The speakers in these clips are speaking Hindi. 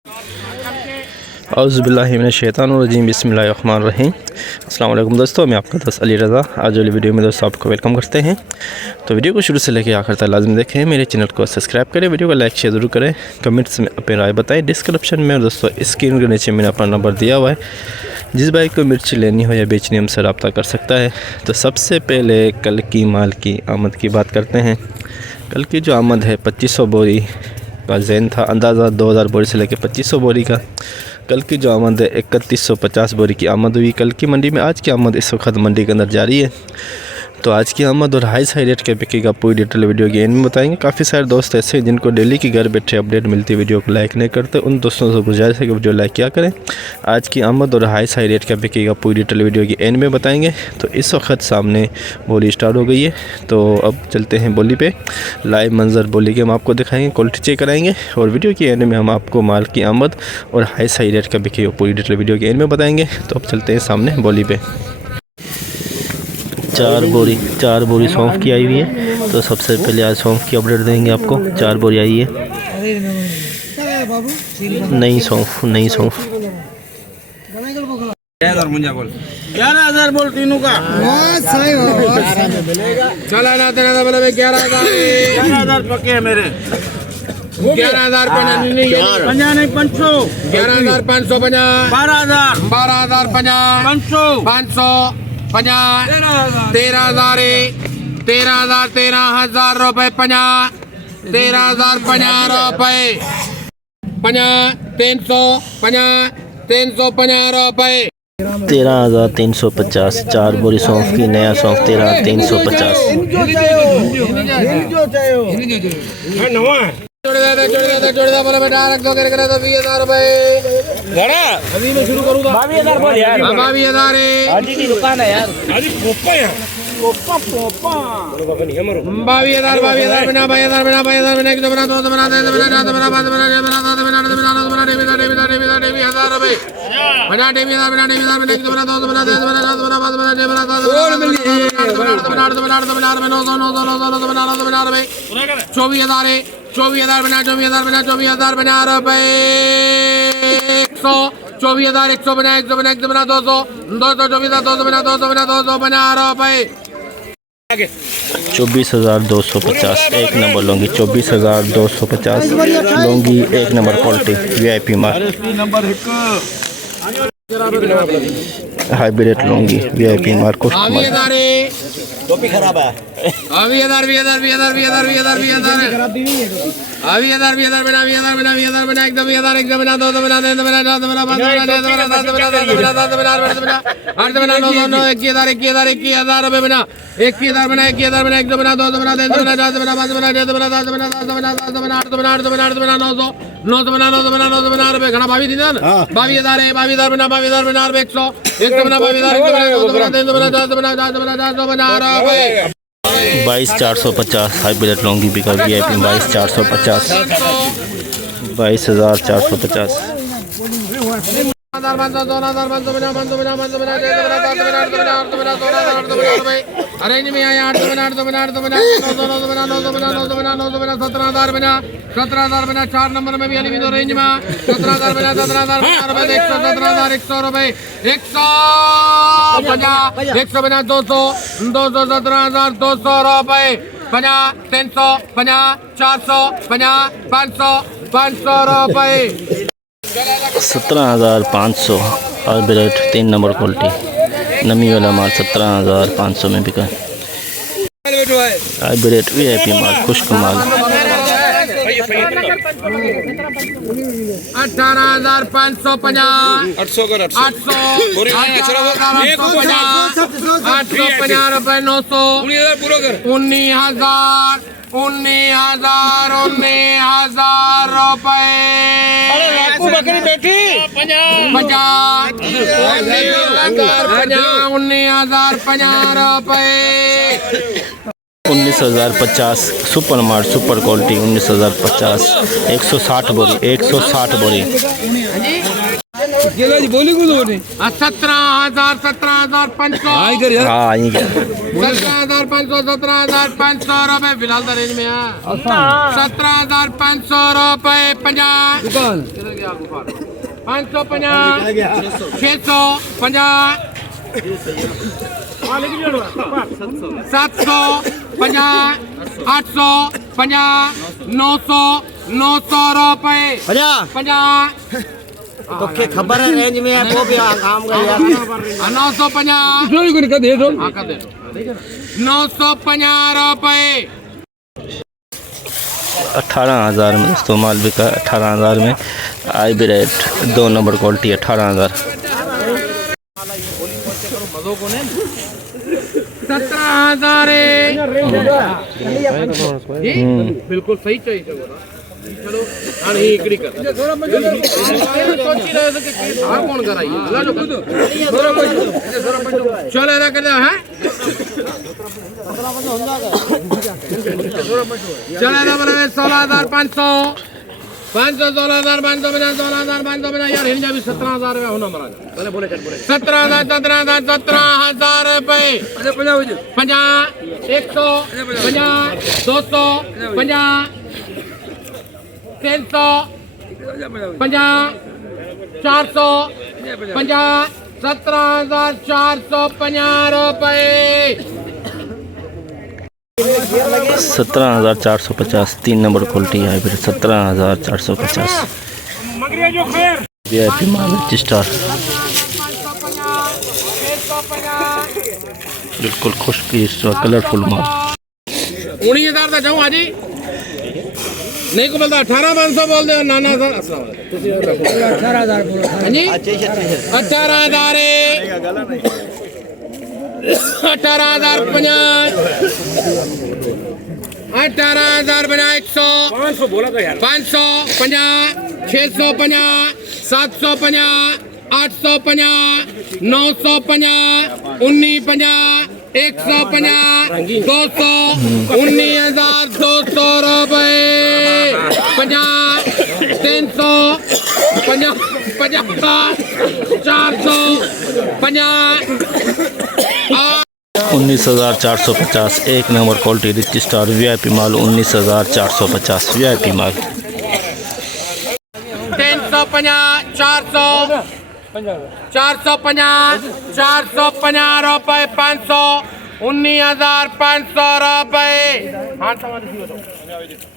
औज़ुबिल्लाहिमिनश्शैतानिर्रजीम बिस्मिल्लाहिर्रहमानिर्रहीम। अस्सलाम वालेकुम दोस्तों, मैं आपका दोस्त अली रज़ा। आज वाली वीडियो में दोस्तों आपको वेलकम करते हैं। तो वीडियो को शुरू से लेकर आखिर तक लाज़िम देखें। मेरे चैनल को सब्सक्राइब करें, वीडियो को लाइक शेयर ज़रूर करें, कमेंट्स में अपनी राय बताएं। डिस्क्रिप्शन में दोस्तों स्क्रीन के नीचे मैंने अपना नंबर दिया हुआ है। जिस भाई को मिर्च लेनी हो या बेचनी हमसे रब्ता कर सकता है। तो सबसे पहले कल की माल की आमद की बात करते हैं। कल की जो आमद है 2500 बोरी का जैन था, अंदाज़ा 2000 बोरी से लेकर 2500 बोरी का। कल की जो आमद है 3150 बोरी की आमद हुई कल की मंडी में। आज की आमद इस वक्त मंडी के अंदर जारी है। तो आज की आमद और हाई साई रेट के बिकेगा पूरी डिटेल वीडियो के एंड में बताएंगे। काफ़ी सारे दोस्त ऐसे हैं जिनको डेली की घर बैठे अपडेट मिलती है, वीडियो को लाइक नहीं करते। उन दोस्तों से गुजारिश है कि वीडियो लाइक किया करें। आज की आमद और हाई साई रेट का बिकेगा पूरी डिटेल वीडियो के एंड में बताएंगे। तो इस वक्त सामने बोली स्टार्ट हो गई है। तो अब चलते हैं बोली पे। लाइव मंजर बोली के हम आपको दिखाएंगे, क्वालिटी चेक कराएंगे और वीडियो के एंड में हम आपको माल की आमद और हाई साई रेट का बिकेगा पूरी डिटेल वीडियो के एंड में बताएंगे। तो अब चलते हैं सामने बोली पे। चार बोरी सौंफ की आई हुई है। तो सबसे पहले आज सौंफ की अपडेट देंगे आपको। 4 बोरी आई है, नई सौंफ 11,000 बोल तीनों का। चला ना तेरा तो बोले 11,000 पक्के है मेरे। 11,000 50 नहीं 500। 11,550 12,000 500 550 13,000 13,000 रुपए 50 13,050 रुपए 50 350 रुपए 13,350। 4 बोरी सौंफ की, नया सौंफ 13,350। जोड़ेदा बोला बेटा रख दो करे तो 20,000 रुपए घड़ा अभी मैं शुरू करूंगा। 22,000 बोल यार। 22,000 है आजी की दुकान है यार। आजी पोपा यार पोपा 22,000 बिना 22,000 बिना एक दो बना दो बना दे बना बना बना बना बना हजार रुपए बना डेवी हजार बना एक दो बना दो बना दे बना बना 24,000 बना 24,000 बना रुपए 100 24,000 100 बना 100 बना 100 बना 200 200 बना 200 बना रुपए 24,250। एक नंबर लूँगी 24,250 लूँगी। एक नंबर क्वालिटी VIP माल हाइब्रिड लूँगी VIP माल को। टोपी खराब है। अभी हजार बना एक दो बना दो बना दे बना बना 21,000 रुपए बना 21,000 बना 21,000 बना एक दो बना दो बना दे बना 900 बना रुपए घना 22,000 है 22,000 बना 100 एक बना 22,450 हाइब्रिड लौंगी बिका VIP 22,450 22,450। अरेंज में आया 8 बना 17,000 बना 4 नंबर में भी अली विदो रेंज में 17,000 बना 17,000 100 रुपए 100 बना 200 17,000 200 रुपए 50 300 50 400 50 500 रुपए 17,500 हाइब्रिड 3 नंबर क्वालिटी नमी वाला माल 17,500 में बिका। हाइब्रिड VIP माल खुश्क माल 18,550 850 रुपए 900 19,000 रुपए बकरी बेटी 50 19,050 रुपए 19,050 सुपर मार्ट सुपर क्वालिटी 19,050 160 बोरी 160 बोरी बोली कुछ 17,500 हाँ यही क्या 17,500 17,500 रुपए फिलहाल तो रेंज में है 17,500 रुपए 50 550 650 750 850 900 रुपए 50 तो के खबर है रेंज में है वो भी काम कर यार 950 950 रुपए 18,000 में दोस्तों माल बिका 18,000 में आई भी रेट 2 नंबर क्वालिटी 18,000 17,000 बिल्कुल सही चाहिए चलो आणि इकडे कर कौन कराई चलो ऐसा कर है चलो ऐसा बोले 16,500 16,500 यार हिल जा भी 17,000 रुपये होना हमारा 17,000 रुपये 50 100 50 200 50 300 50 400 50 17,450 रुपये 17,450 3 नंबर क्वालिटी है फिर 17,450 VIP माल स्टार बिल्कुल खुश पीस कलरफुल माल 19,000 का जाऊँ हाजी नहीं को बोलता 18,500 बोल दे नाना सर 18,000 जी 18,000 18,050 100 500 50 650 750 850 950 1950 150 200 19,200 रुपए 50 300 50 400 50 19,450 1 number quality rich star VIP माल 19,450 VIP माल 350 400 450 450 रुपए 500 19,500 रुपए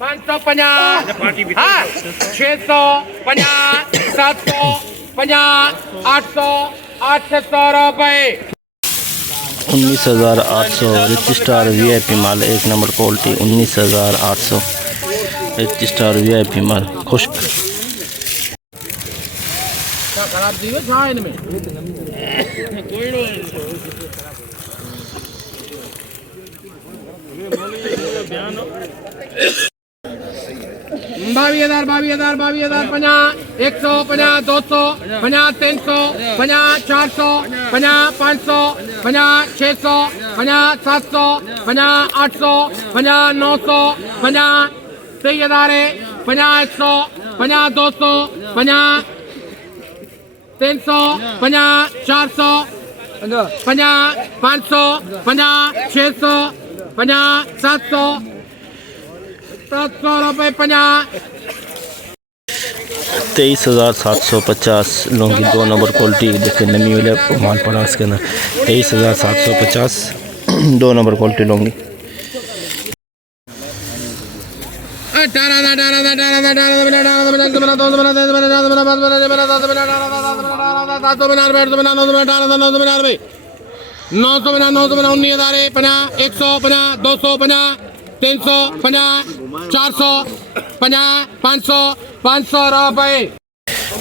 550 हाँ 650 750 800 रुपए 19,800 रिच स्टार VIP माल 1 number quality 19,800 rich star VIP माल खुश्क खराब दी है इनमें बावी हजार 50 150 200 50 300 50 400 50 500 50 600 50 700 50 800 50 900 50 23,000 50 100 50 200 50 300 50 400 50 500 50 600 50 700 700 रुपए 50 23,750 लौंगी 2 नंबर क्वालिटी देखिए नमी वाले माल पड़ा इसके अंदर 23,750 2 number quality Laungi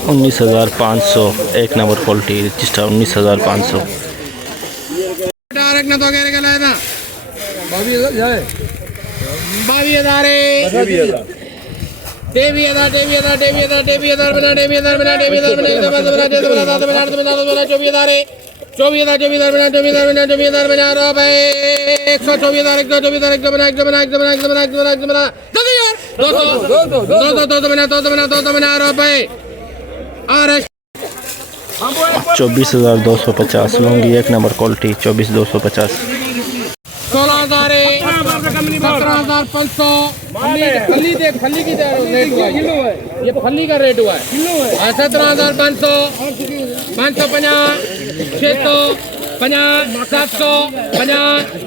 19,500 1 number quality register 19,500 direct ना तो कह रहे ना 22,000 124,000 24,250 लूँगी, 1 नंबर क्वालिटी 24,250। 16,000 17,500 फली देख, फली की रेट हुआ है, ये फली का रेट हुआ है। 17,500 550 650 750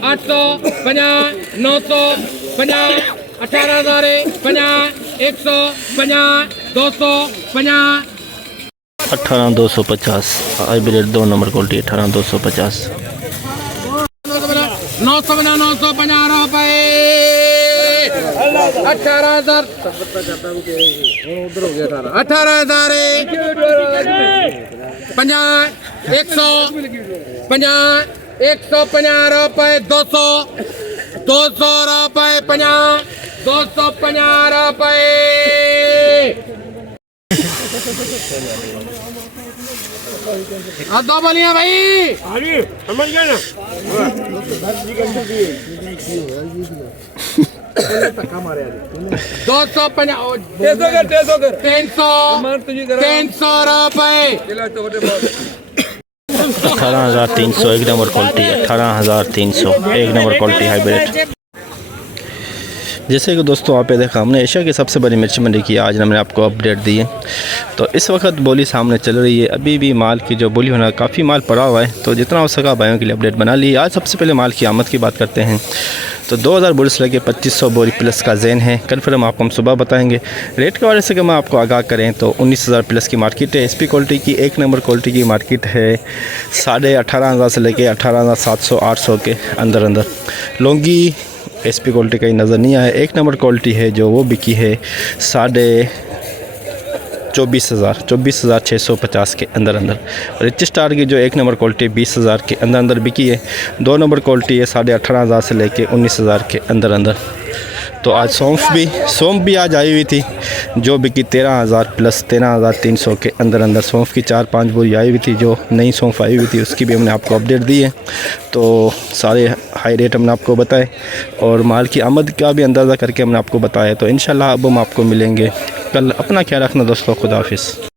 850 950 18,000 50 150 250 18,250 हाइब्रिड 2 नंबर क्वालिटी 18,250। 950 रुपए 18,000 18,000 50 150 150 रुपए 200 रुपए 50 250 रुपए। दो बोलिए भाई, समझ गए ना। 300 रुपए 18,300 1 number quality 18,300 1 number quality hybrid. जैसे कि दोस्तों आप ये देखा, हमने एशिया की सबसे बड़ी मिर्ची मंडी की आज हमने आपको अपडेट दी है। तो इस वक्त बोली सामने चल रही है, अभी भी माल की जो बोली होना काफ़ी माल पड़ा हुआ है, तो जितना हो सका भाइयों के लिए अपडेट बना ली। आज सबसे पहले माल की आमद की बात करते हैं। तो 2000 बोरी से लगे 2500 बोरी प्लस का ज़ैन है। कन्फर्म आपको हम सुबह बताएंगे। रेट के बारे से मैं आपको आगाह करें तो 19,000 प्लस की मार्केट है। SP क्वालिटी की 1 नंबर क्वालिटी की मार्केट है। 18,500 से लेके 18,700 800 के अंदर लौंगी SP क्वालिटी का ही नज़र नहीं आया। 1 नंबर क्वालिटी है जो वो बिकी है 24,650 के अंदर। रिच स्टार की जो 1 नंबर क्वालिटी 20,000 के अंदर बिकी है। 2 नंबर क्वालिटी है 18,500 से लेके 19,000 के अंदर। तो आज सौंफ भी आज आई हुई थी जो बिकी 13,000 प्लस 13,300 के अंदर। सौंफ की 4-5 बोरी आई हुई थी, जो नई सौंफ आई हुई थी उसकी भी हमने आपको अपडेट दी है। तो सारे हाई रेट हमने आपको बताए और माल की आमद का भी अंदाज़ा करके हमने आपको बताया। तो इंशाल्लाह अब हम आपको मिलेंगे कल। अपना ख्याल रखना दोस्तों, खुदा हाफिज़।